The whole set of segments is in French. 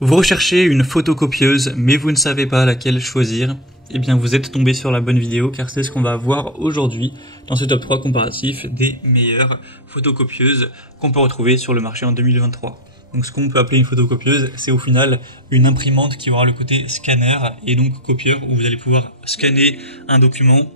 Vous recherchez une photocopieuse, mais vous ne savez pas laquelle choisir. Eh bien, vous êtes tombé sur la bonne vidéo, car c'est ce qu'on va voir aujourd'hui dans ce top 3 comparatif des meilleures photocopieuses qu'on peut retrouver sur le marché en 2023. Donc, ce qu'on peut appeler une photocopieuse, c'est au final une imprimante qui aura le côté scanner et donc copieur, où vous allez pouvoir scanner un document.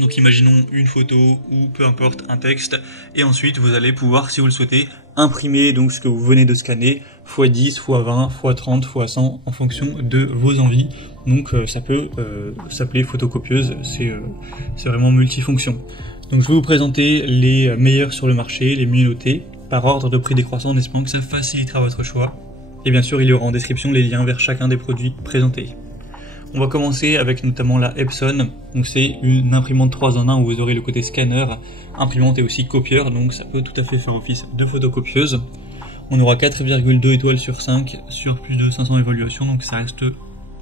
Donc imaginons une photo ou peu importe un texte, et ensuite vous allez pouvoir, si vous le souhaitez, imprimer donc ce que vous venez de scanner x10, x20, x30, x100 en fonction de vos envies. Donc ça peut s'appeler photocopieuse, c'est vraiment multifonction. Donc je vais vous présenter les meilleurs sur le marché, les mieux notés, par ordre de prix décroissant en espérant que ça facilitera votre choix. Et bien sûr il y aura en description les liens vers chacun des produits présentés. On va commencer avec notamment la Epson, donc c'est une imprimante 3 en 1 où vous aurez le côté scanner, imprimante et aussi copieur, donc ça peut tout à fait faire office de photocopieuse. On aura 4,2 étoiles sur 5 sur plus de 500 évaluations, donc ça reste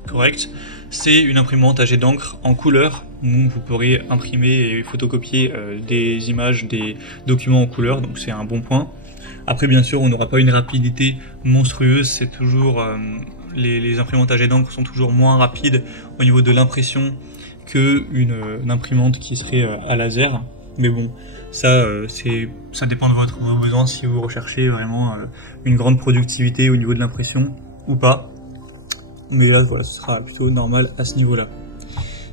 correct. C'est une imprimante à jet d'encre en couleur, donc vous pourrez imprimer et photocopier des images, des documents en couleur, donc c'est un bon point. Après bien sûr on n'aura pas une rapidité monstrueuse, c'est toujours... Les imprimantes à jet d'encre sont toujours moins rapides au niveau de l'impression qu'une imprimante qui serait à laser. Mais bon, ça dépend de vos besoins, si vous recherchez vraiment une grande productivité au niveau de l'impression ou pas. Mais là, voilà, ce sera plutôt normal à ce niveau-là.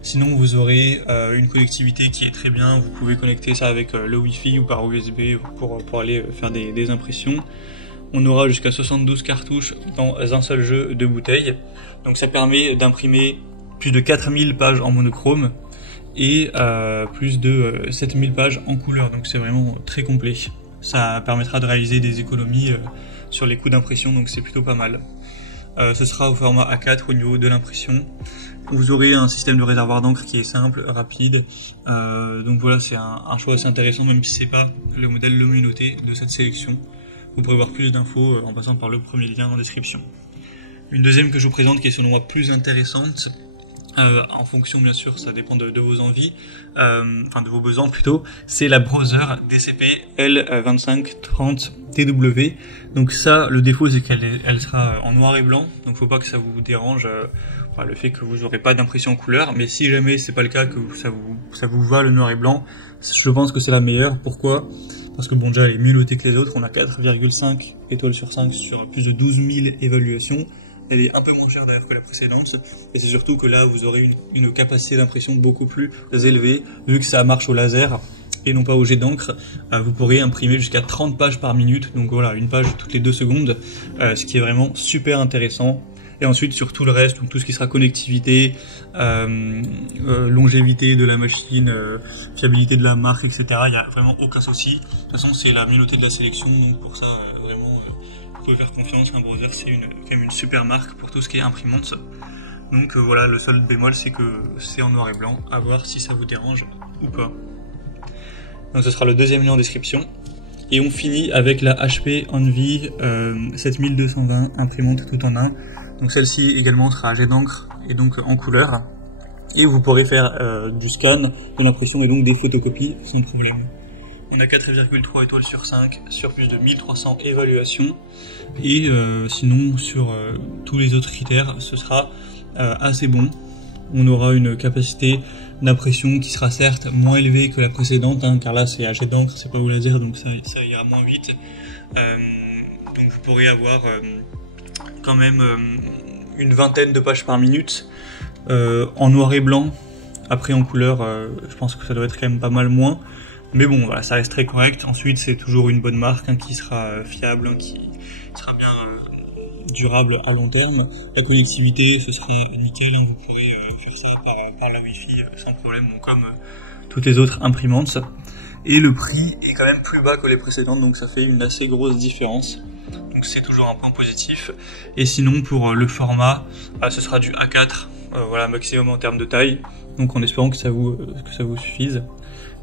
Sinon, vous aurez une connectivité qui est très bien. Vous pouvez connecter ça avec le Wi-Fi ou par USB pour aller faire des impressions. On aura jusqu'à 72 cartouches dans un seul jeu de bouteilles. Donc ça permet d'imprimer plus de 4000 pages en monochrome et plus de 7000 pages en couleur. Donc c'est vraiment très complet. Ça permettra de réaliser des économies sur les coûts d'impression, donc c'est plutôt pas mal. Ce sera au format A4 au niveau de l'impression. Vous aurez un système de réservoir d'encre qui est simple, rapide. Donc voilà, c'est un choix assez intéressant, même si c'est pas le modèle le mieux noté de cette sélection. Vous pourrez voir plus d'infos en passant par le premier lien en description. Une deuxième que je vous présente qui est selon moi plus intéressante, en fonction bien sûr, ça dépend de vos envies, enfin de vos besoins plutôt, c'est la Brother DCP L2530TW. Donc ça, le défaut c'est qu'elle sera en noir et blanc, donc faut pas que ça vous dérange le fait que vous n'aurez pas d'impression en couleur, mais si jamais c'est pas le cas, que ça vous va le noir et blanc, je pense que c'est la meilleure. Pourquoi ? Parce que bon, déjà elle est mieux notée que les autres, on a 4,5 étoiles sur 5 sur plus de 12 000 évaluations. Elle est un peu moins chère d'ailleurs que la précédente, et c'est surtout que là vous aurez une capacité d'impression beaucoup plus élevée, vu que ça marche au laser et non pas au jet d'encre. Vous pourrez imprimer jusqu'à 30 pages par minute, donc voilà, une page toutes les 2 secondes, ce qui est vraiment super intéressant. Et ensuite sur tout le reste, donc tout ce qui sera connectivité, longévité de la machine, fiabilité de la marque, etc. Il n'y a vraiment aucun souci. De toute façon c'est la mieux notée de la sélection, donc pour ça vraiment vous pouvez faire confiance. Brother c'est quand même une super marque pour tout ce qui est imprimante. Donc voilà, le seul bémol c'est que c'est en noir et blanc, à voir si ça vous dérange ou pas. Donc ce sera le deuxième lien en description. Et on finit avec la HP Envy 7220 imprimante tout en un. Donc celle-ci également sera à jet d'encre et donc en couleur. Et vous pourrez faire du scan, de l'impression et donc des photocopies sans problème. On a 4,3 étoiles sur 5 sur plus de 1300 évaluations. Et sinon sur tous les autres critères, ce sera assez bon. On aura une capacité d'impression qui sera certes moins élevée que la précédente, car là c'est à jet d'encre, c'est pas au laser, donc ça ira moins vite. Donc vous pourrez avoir quand même une vingtaine de pages par minute en noir et blanc. Après en couleur, je pense que ça doit être quand même pas mal moins, mais bon voilà, ça reste très correct. Ensuite c'est toujours une bonne marque qui sera fiable, qui sera bien durable à long terme. La connectivité ce sera nickel, vous pourrez faire ça par la Wi-Fi sans problème, donc comme toutes les autres imprimantes. Et le prix est quand même plus bas que les précédentes, donc ça fait une assez grosse différence. Donc c'est toujours un point positif. Et sinon pour le format, ce sera du A4, voilà, maximum en termes de taille. Donc en espérant que ça vous suffise.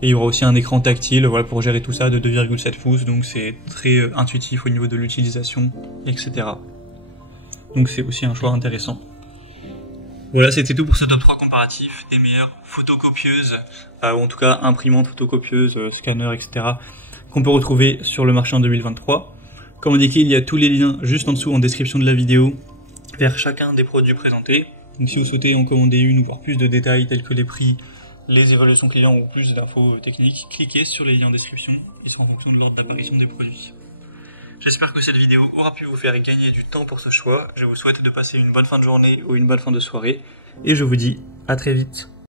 Et il y aura aussi un écran tactile, voilà, pour gérer tout ça de 2,7 pouces. Donc c'est très intuitif au niveau de l'utilisation, etc. Donc c'est aussi un choix intéressant. Voilà, c'était tout pour ce top 3 comparatif des meilleures photocopieuses, ou en tout cas imprimantes, photocopieuses, scanners, etc. qu'on peut retrouver sur le marché en 2023. Comme indiqué, il y a tous les liens juste en dessous en description de la vidéo vers chacun des produits présentés. Donc si vous souhaitez en commander une ou voir plus de détails tels que les prix, les évaluations clients ou plus d'infos techniques, cliquez sur les liens en description, ils sont en fonction de l'ordre d'apparition des produits. J'espère que cette vidéo aura pu vous faire gagner du temps pour ce choix. Je vous souhaite de passer une bonne fin de journée ou une bonne fin de soirée. Et je vous dis à très vite.